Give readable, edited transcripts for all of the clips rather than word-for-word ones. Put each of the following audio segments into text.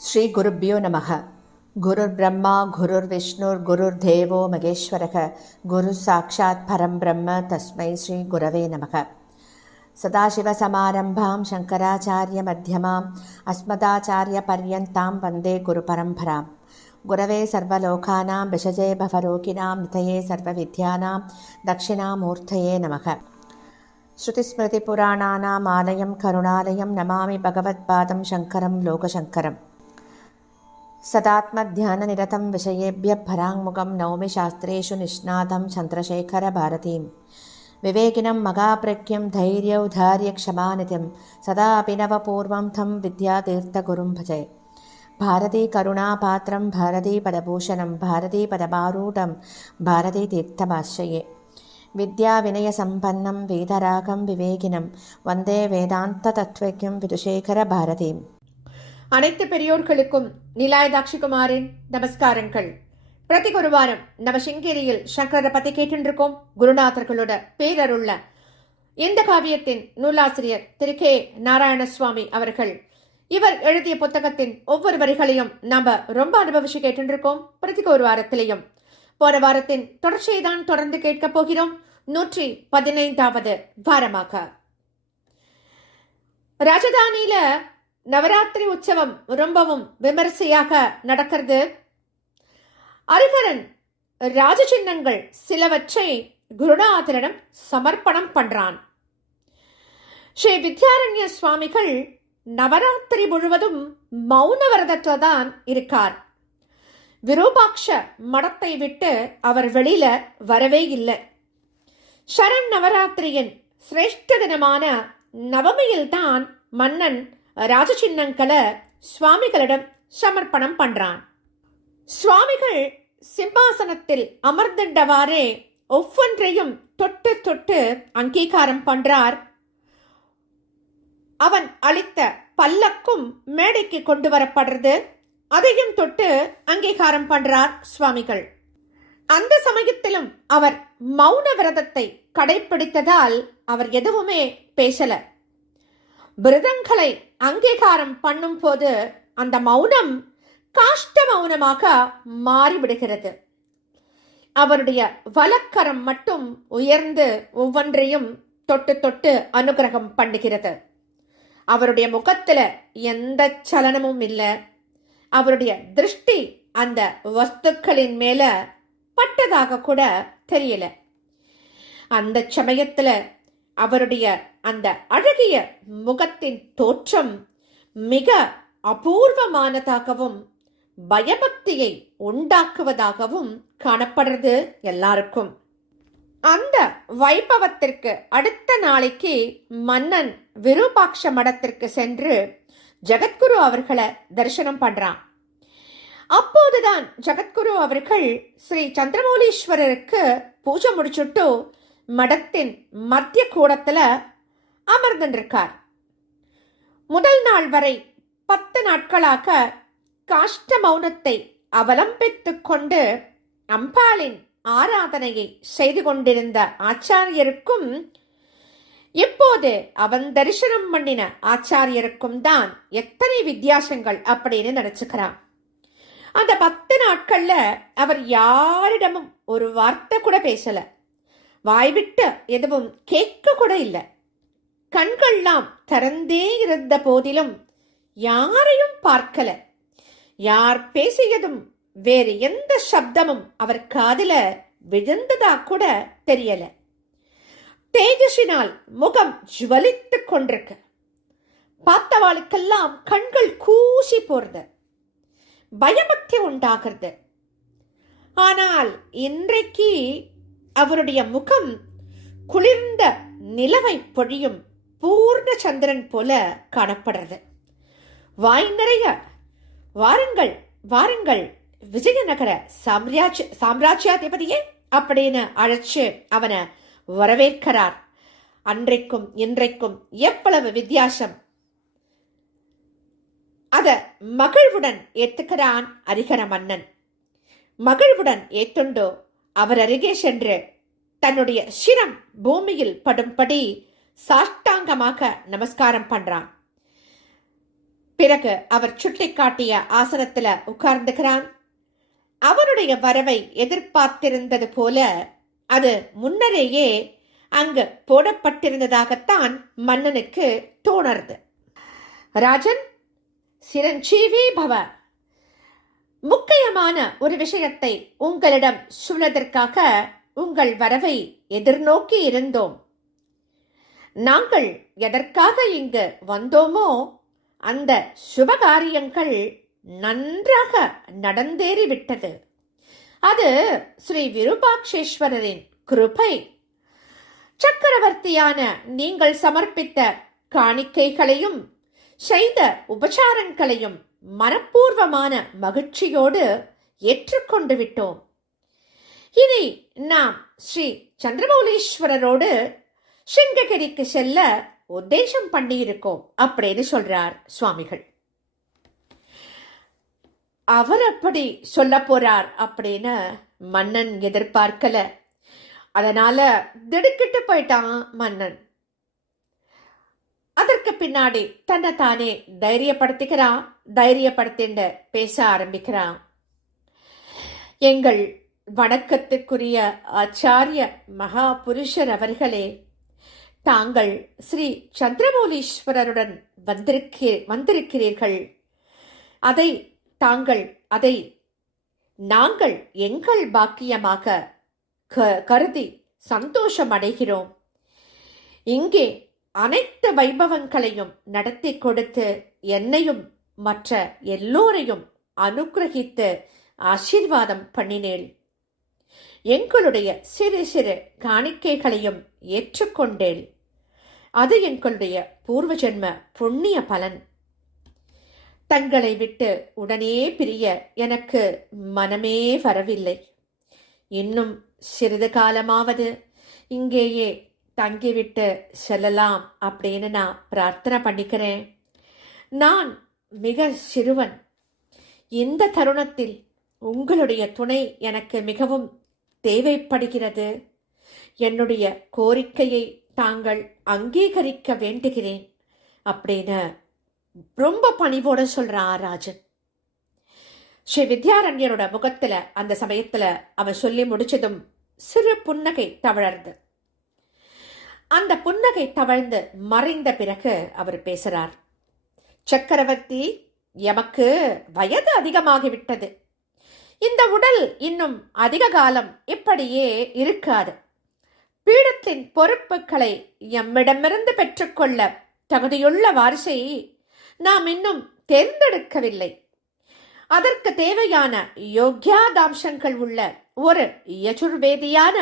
ஸ்ரீ குருப்யோ நமக. குருர் பிரம்மா குருர் விஷ்ணுர் குருர் தேவோ மகேஸ்வரக குரு சாட்சாத் பரம் பிரம்ம தஸ்மை ஸ்ரீ குரவே நமக. சதாசிவசமாரம்பாம் சங்கராச்சாரிய மத்தியமாம் அஸ்மதாச்சாரிய பர்யந்தாம் வந்தே குரு பரம்பராம். குரவே சர்வலோகானாம் விஷஜே பவரோகிணாம் நிதயே சர்வவித்யானாம் தட்சிணாமூர்த்தயே நமக. ஸ்ருதிஸ்மிருதிபுராணானாம் ஆலயம் கருணாலயம் நமாமி பகவத்பாதம் சங்கரம் லோகசங்கரம். सदात्मध्याननिरतं विषयेभ्यः पराङ्मुखं नौमि शास्त्रेषु निष्णातं चन्द्रशेखरभारतीं. विवेकिनं मगाप्रज्ञं धैर्यौधार्यक्षमानिधिं सदा अभिनवपूर्वं तं विद्यातीर्थगुरुं भजे. भारतीकरुणापात्रं भारतीपदभूषणं भारतीपदमारूढं भारतीतीर्थमाश्रये. विद्याविनयसम्पन्नं वेदरागं विवेकिनं वन्दे वेदान्ततत्त्वज्ञं विदुशेखरभारतीम्. அனைத்து பெரியோர்களுக்கும் நிலாயதாட்சிகுமாரின் நமஸ்காரங்கள். பிரதி குருவாரம் நம்ம சிங்கேரியில் சங்கரரை பத்தி கேட்டுருக்கோம். குருநாதர்களோட பேரருள்ள இந்த காவியத்தின் நூலாசிரியர் திரு கே நாராயணசுவாமி அவர்கள். இவர் எழுதிய புத்தகத்தின் ஒவ்வொரு வரிகளையும் நாம ரொம்ப அனுபவிச்சு கேட்டுருக்கோம். பிரதி ஒரு வாரத்திலையும் போன வாரத்தின் தொடர்ச்சியை தான் தொடர்ந்து கேட்க போகிறோம். 115வது வாரமாக ராஜதானியில நவராத்திரி உற்சவம் ரொம்பவும் விமரிசையாக நடக்கிறது. அரிகரன் ராஜசின்னங்கள் சிலவற்றை குருநாதரிடம் சமர்ப்பணம் பண்றான். ஸ்ரீ வித்யாரண்ய சுவாமிகள் நவராத்திரி முழுவதும் மௌன விரதத்துல தான் இருக்கார். விரூபாட்ச மடத்தை விட்டு அவர் வெளியில வரவே இல்லை. சரண் நவராத்திரியின் சிரேஷ்ட தினமான நவமியில் தான் மன்னன் ராஜசின்னங்களை சுவாமிகளிடம் சமர்ப்பணம் பண்றான். சுவாமிகள் சிம்மாசனத்தில் அமர்ந்தின்றவாறே ஒவ்வொன்றையும் தொட்டு தொட்டு அங்கீகாரம் பண்றார். அவன் அளித்த பல்லக்கும் மேடைக்கு கொண்டு வரப்படுறது, அதையும் தொட்டு அங்கீகாரம் பண்றார் சுவாமிகள். அந்த சமயத்திலும் அவர் மௌன விரதத்தை கடைபிடித்ததால் அவர் எதுவுமே பேசல. விரதங்களை அங்கீகாரம் பண்ணும் போது அந்த மௌனம் காஷ்ட மௌனமாக மாறிவிடுகிறது. அவருடைய வலக்கரம் மட்டும் உயர்ந்து ஒவ்வொன்றையும் தொட்டு தொட்டு அனுகிரகம் பண்ணுகிறது. அவருடைய முகத்துல எந்த சலனமும் இல்லை. அவருடைய திருஷ்டி அந்த வஸ்துக்களின் மேல பட்டதாக கூட தெரியல. அந்த சமயத்துல அவருடைய அந்த அழகிய முகத்தின் தோற்றம் மிக அபூர்வமானதாகவும் பயபக்தியை உண்டாக்குவதாகவும் காணப்படுறது எல்லாருக்கும். அந்த வைபவத்திற்கு அடுத்த நாளைக்கு மன்னன் விரூபாட்ச மடத்திற்கு சென்று ஜகத்குரு அவர்களை தரிசனம் பண்றான். அப்போதுதான் ஜகத்குரு அவர்கள் ஸ்ரீ சந்திரமௌலீஸ்வரருக்கு பூஜை முடிச்சுட்டு மடத்தின் மத்திய கூடத்துல அமர்ந்திருக்கார். முதல் நாள் வரை 10 நாட்களாக காஷ்ட மௌனத்தை அவலம்பித்துக் கொண்டு அம்பாளின் ஆராதனையை செய்து கொண்டிருந்த ஆச்சாரியருக்கும் இப்போது அவன் தரிசனம் பண்ணின ஆச்சாரியருக்கும் தான் எத்தனை வித்தியாசங்கள் அப்படின்னு நினைச்சுக்கிறான். அந்த 10 நாட்கள்ல அவர் யாரிடமும் ஒரு வார்த்தை கூட பேசல. வாய்விட்டு எதுவும் கேட்க கூட இல்லை. கண்கள்லாம் திறந்தே இருந்த போதிலும் யாரையும் பார்க்கல. யார் பேசியதும் வேறு எந்த சப்தமும் அவர் காதில விழுந்ததா கூட தெரியல. தேஜஸினால் முகம் ஜுவலித்துக் கொண்டிருக்கு. பார்த்தவாளுக்கெல்லாம் கண்கள் கூசி போறது, பயபக்தி உண்டாகிறது. ஆனால் இன்றைக்கு அவருடைய முகம் குளிர்ந்த நிலவை பொழியும் பூர்ண சந்திரன் போல காணப்படுறது. வாய் நிறைய வாருங்கள் வாருங்கள் விஜயநகர சாம்ராஜ்யாதிபதியே அப்படின்னு அழைச்சு அவனை வரவேற்கிறார். அன்றைக்கும் இன்றைக்கும் எவ்வளவு வித்தியாசம்! அத மகிழ்வுடன் ஏத்துக்கிறான் அரிகர மன்னன். மகிழ்வுடன் ஏத்துண்டோ அவர் அருகே சென்று தன்னுடைய சிரம் பூமியில் படும்படி சாஷ்டாங்கமாக நமஸ்காரம் பண்றான். பிறகு அவர் சுட்டிக்காட்டிய ஆசனத்துல உட்கார்ந்துகிறான். அவனுடைய வரவை எதிர்பார்த்திருந்தது போல அது முன்னரேயே அங்கு போடப்பட்டிருந்ததாகத்தான் மன்னனுக்கு தோணர்து. ராஜன், சிரஞ்சீவி பவ. முக்கியமான ஒரு விஷயத்தை உங்களிடம் சொல்வதற்காக உங்கள் வரவை எதிர்நோக்கி இருந்தோம். நாங்கள் எதற்காக இங்கு வந்தோமோ அந்த சுபகாரியங்கள் நன்றாக நடந்தேறிவிட்டது. அது ஸ்ரீ விருபாட்சேஸ்வரரின் கிருபை. சக்கரவர்த்தியான நீங்கள் சமர்ப்பித்த காணிக்கைகளையும் செய்த உபசாரங்களையும் மனப்பூர்வமான மகிழ்ச்சியோடு ஏற்றுக்கொண்டு விட்டோம். இனி நாம் ஸ்ரீ சந்திரமௌலீஸ்வரரோடு சிங்ககிரிக்கு செல்ல உத்தேசம் பண்ணியிருக்கோம் அப்படின்னு சொல்றார் சுவாமிகள். அவர் அப்படி சொல்ல போறார் அப்படின்னு மன்னன் எதிர்பார்க்கல. அதனால திடுக்கிட்டு போயிட்டான் மன்னன். அதற்கு பின்னாடி தன்னை தானே தைரியப்படுத்திக்கிறான். தைரியப்படுத்திண்டு பேச ஆரம்பிக்கிறான். எங்கள் வணக்கத்துக்குரிய ஆச்சாரிய மகா புருஷர் அவர்களே, தாங்கள் ஸ்ரீ சந்திரமௌலீஸ்வரருடன் வந்திருக்கிறீர்கள். அதை நாங்கள் எங்கள் பாக்கியமாக கருதி சந்தோஷம் அடைகிறோம். இங்கே அனைத்து வைபவங்களையும் நடத்தி கொடுத்து என்னையும் மற்ற எல்லோரையும் அனுக்கிரகித்து ஆசீர்வாதம் பண்ணினேள். எங்களுடைய சிறு சிறு காணிக்கைகளையும் ஏற்றுக்கொண்டேள். அது எங்களுடைய பூர்வ ஜென்ம புண்ணிய பலன். தங்களை விட்டு உடனே பிரிய எனக்கு மனமே வரவில்லை. இன்னும் சிறிது காலமாவது இங்கேயே தங்கிவிட்டு செல்லலாம் அப்படின்னு நான் பிரார்த்தனை பண்ணிக்கிறேன். நான் மிக சிறுவன். இந்த தருணத்தில் உங்களுடைய துணை எனக்கு மிகவும் தேவைப்படுகிறது. என்னுடைய கோரிக்கையை தாங்கள் அங்கீகரிக்க வேண்டுகிறேன் அப்படின்னு ரொம்ப பணிவோட சொல்றான் ராஜன். ஸ்ரீ வித்யாரண்யரோட முகத்துல அந்த சமயத்துல அவர் சொல்லி முடிச்சதும் சிறு புன்னகை தவழர்ந்து. அந்த புன்னகை தவழ்ந்து மறைந்த பிறகு அவர் பேசுறார். சக்கரவர்த்தி, எமக்கு வயது அதிகமாகிவிட்டது. இந்த உடல் இன்னும் அதிக காலம் இப்படியே இருக்காது. பீடத்தின் பொறுப்புகளை எம்மிடமிருந்து பெற்றுக்கொள்ள தகுதியுள்ள வாரிசை நாம் இன்னும் தேர்ந்தெடுக்கவில்லை. அதற்கு தேவையான யோக்கியாதாம்சங்கள் உள்ள ஒரு யஜுர்வேதியான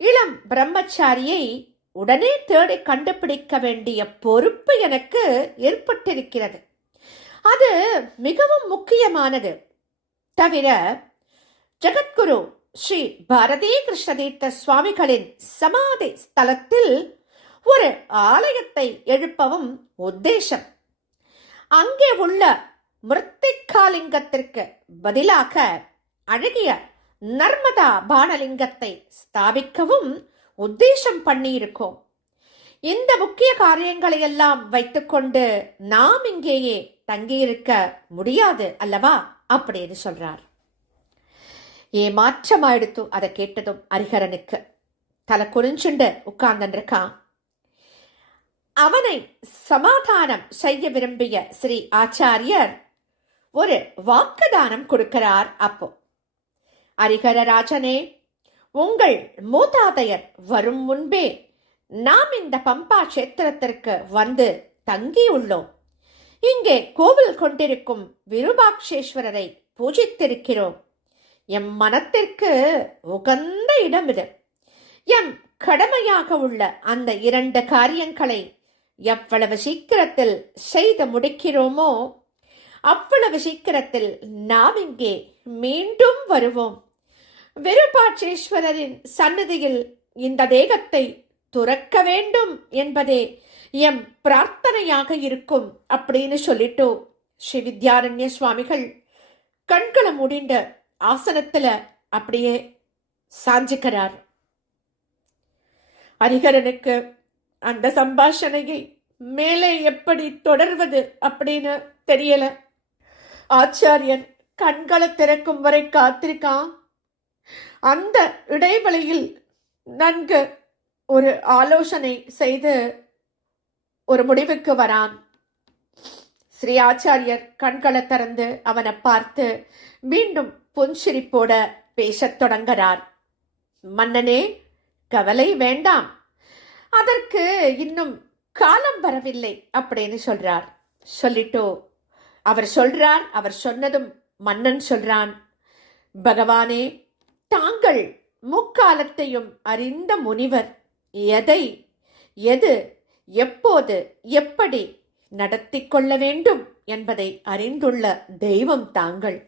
இளம் பிரம்மச்சாரியை உடனே தேடி கண்டுபிடிக்க வேண்டிய பொறுப்பு எனக்கு ஏற்பட்டிருக்கிறது. அது மிகவும் முக்கியமானது. தவிர ஜகத்குரு ஸ்ரீ பாரதி கிருஷ்ணதீர்த்த சுவாமிகளின் சமாதி ஸ்தலத்தில் ஒரு ஆலயத்தை எழுப்பவும் உத்தேசம். அங்கே உள்ள மிருத்திகாலிங்கத்திற்கு பதிலாக அழகிய நர்மதா பானலிங்கத்தை ஸ்தாபிக்கவும் உத்தேசம் பண்ணியிருக்கோம். இந்த முக்கிய காரியங்களை எல்லாம் வைத்துக்கொண்டு நாம் இங்கேயே தங்கியிருக்க முடியாது அல்லவா அப்படின்னு சொல்றார். ஏமாற்றமாயிடுத்து. அதை கேட்டதும் ஹரிஹரனுக்கு தலை குறிஞ்சுண்டு உட்கார்ந்துருக்கான். அவனை சமாதானம் செய்ய விரும்பிய ஸ்ரீ ஆச்சாரியர் ஒரு வாக்குதானம் கொடுக்கிறார். அப்போ, ஹரிஹரராஜனே, உங்கள் மூதாதையர் வரும் முன்பே நாம் இந்த பம்பா கஷேத்திரத்திற்கு வந்து தங்கியுள்ளோம். இங்கே கோவில் கொண்டிருக்கும் விருபாட்சேஸ்வரரை பூஜித்திருக்கிறோம். எம் மனத்திற்கு உகந்த இடம் இது. எம் கடமையாக உள்ள அந்த 2 காரியங்களை எவ்வளவு சீக்கிரத்தில் செய்து முடிக்கிறோமோ அவ்வளவு சீக்கிரத்தில் நாம் இங்கே மீண்டும் வருவோம். விருபாட்சேஸ்வரரின் சன்னதியில் இந்த தேகத்தை துறக்க வேண்டும் என்பதே எம் பிரார்த்தனையாக இருக்கும் அப்படின்னு சொல்லிட்டு ஸ்ரீ வித்யாரண்ய சுவாமிகள் கண்களை முடிந்த ஆசனத்துல அப்படியே சாஞ்சிக்கிறார். ஹரிஹரனுக்கு அந்த சம்பாஷணையை மேலே எப்படி தொடர்வது அப்படின்னு தெரியல. ஆச்சாரியன் கண்களை திறக்கும் வரை காத்திருக்கான். அந்த இடைவெளியில் நன்கு ஒரு ஆலோசனை செய்து ஒரு முடிவுக்கு வரான். ஸ்ரீ ஆச்சாரியர் கண்களை திறந்து அவனை பார்த்து மீண்டும் புன்சிரிப்போட பேசத் தொடங்குகிறார். மன்னனே, கவலை வேண்டாம், அதற்கு இன்னும் காலம் வரவில்லை அப்படின்னு சொல்றார். சொல்லிட்டோ அவர் சொல்றார். அவர் சொன்னதும் மன்னன் சொல்றான், பகவானே, தாங்கள் முக்காலத்தையும் அறிந்த முனிவர். எதை, எது, எப்போது, எப்படி நடத்தி கொள்ள வேண்டும் என்பதை அறிந்துள்ள தெய்வம் தாங்கள்.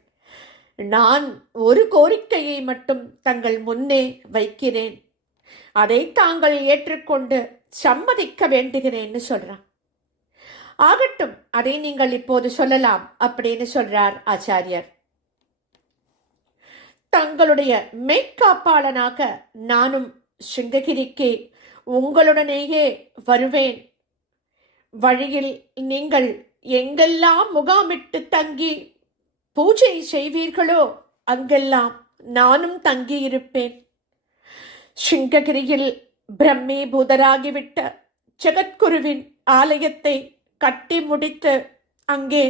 நான் ஒரு கோரிக்கையை மட்டும் தங்கள் முன்னே வைக்கிறேன். அதை தாங்கள் ஏற்றுக்கொண்டு சம்மதிக்க வேண்டுகிறேன்னு சொல்றான். ஆகட்டும், அதை நீங்கள் இப்போது சொல்லலாம் அப்படின்னு சொல்றார் ஆச்சாரியர். தங்களுடைய மெய்க்காப்பாளனாக நானும் சிங்ககிரிக்கு உங்களுடனேயே வருவேன். வழியில் நீங்கள் எங்கெல்லாம் முகாமிட்டு தங்கி பூஜை செய்வீர்களோ அங்கெல்லாம் நானும் தங்கியிருப்பேன். சிங்ககிரியில் பிரம்மீபூதராகிவிட்ட ஜெகத்குருவின் ஆலயத்தை கட்டி முடித்து அங்கே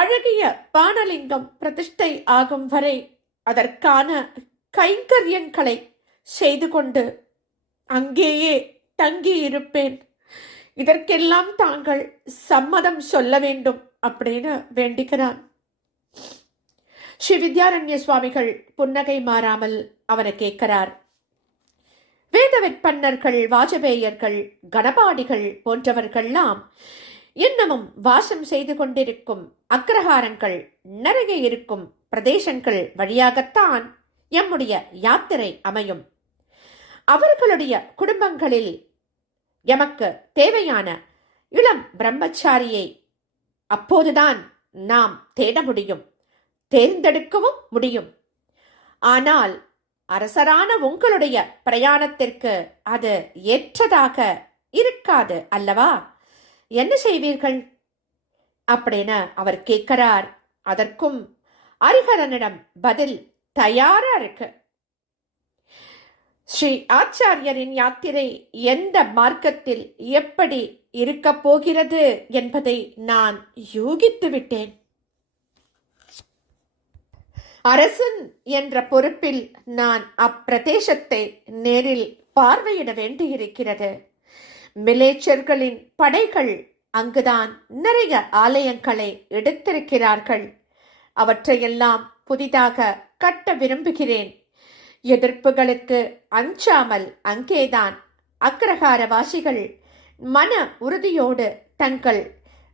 அழகிய பானலிங்கம் பிரதிஷ்டை ஆகும் வரை அதற்கான கைங்கரியங்களை செய்து கொண்டு அங்கேயே தங்கியிருப்பேன். இதற்கெல்லாம் தாங்கள் சம்மதம் சொல்ல வேண்டும் அப்படின்னு வேண்டிக்கிறான். ஸ்ரீ வித்யாரண்ய சுவாமிகள் புன்னகை மாறாமல் அவனை கேட்கிறார். வேத விற்பன்னர்கள், வாஜபேயர்கள், கணபாடிகள் போன்றவர்கள்லாம் இன்னமும் வாசம் செய்து கொண்டிருக்கும் அக்ரஹாரங்கள் நிறைய இருக்கும் பிரதேசங்கள் வழியாகத்தான் எம்முடைய யாத்திரை அமையும். அவர்களுடைய குடும்பங்களில் எமக்கு தேவையான இளம் பிரம்மச்சாரியை அப்போதுதான் நாம் தேட முடியும், தேர்ந்தெடுக்கவும் முடியும். ஆனால் அரசரான உங்களுடைய பிரயாணத்திற்கு அது ஏற்றதாக இருக்காது அல்லவா? என்ன செய்வீர்கள் அப்படின்னு அவர் கேட்கிறார். அதற்கும் ஹரிஹரனிடம் பதில் தயாரா இருக்கு. ஸ்ரீ ஆச்சாரியரின் யாத்திரை எந்த மார்க்கத்தில் எப்படி இருக்க போகிறது என்பதை நான் யூகித்து விட்டேன். அரசன் என்ற பொறுப்பில் நான் அப்பிரதேசத்தை நேரில் பார்வையிட வேண்டியிருக்கிறது. மிலேச்சர்களின் படைகள் அங்குதான் நிறைய ஆலயங்களை எடுத்திருக்கிறார்கள். அவற்றையெல்லாம் புதிதாக கட்ட விரும்புகிறேன். எதிர்ப்புகளுக்கு அஞ்சாமல் அங்கேதான் அக்ரஹாரவாசிகள் மன உறுதியோடு தங்கள்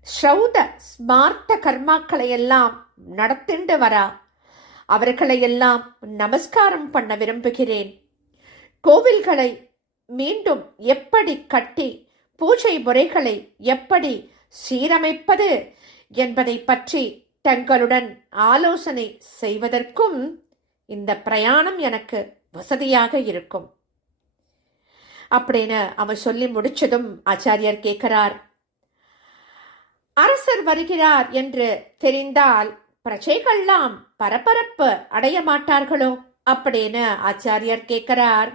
ஸ்ரௌத ஸ்மார்த்த கர்மாக்களையெல்லாம் நடத்திண்டு வரா. அவர்களையெல்லாம் நமஸ்காரம் பண்ண விரும்புகிறேன். கோவில்களை மீண்டும் எப்படி கட்டி பூஜை முறைகளை எப்படி சீரமைப்பது என்பதை பற்றி தங்களுடன் ஆலோசனை செய்வதற்கும் இந்த பிரயாணம் எனக்கு வசதியாக இருக்கும் அப்படின்னு அவர் சொல்லி முடிச்சதும் ஆச்சாரியர் கேட்கிறார், அரசர் வருகிறார் என்று தெரிந்தால் பிரஜைகள்லாம் பரபரப்பு அடைய மாட்டார்களோ அப்படின்னு ஆச்சாரியர் கேட்கிறார்.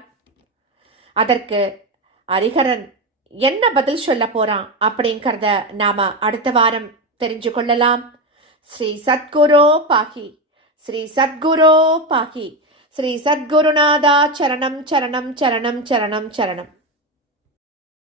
அதற்கு ஹரிஹரன் என்ன பதில் சொல்ல போறான் அப்படிங்கறத நாம அடுத்த வாரம் தெரிஞ்சு கொள்ளலாம். ஸ்ரீ சத்குரு பாகி, ஸ்ரீ சத்குரு பாகி, ஸ்ரீ சத்குருநாதா சரணம் சரணம் சரணம் சரணம் சரணம்.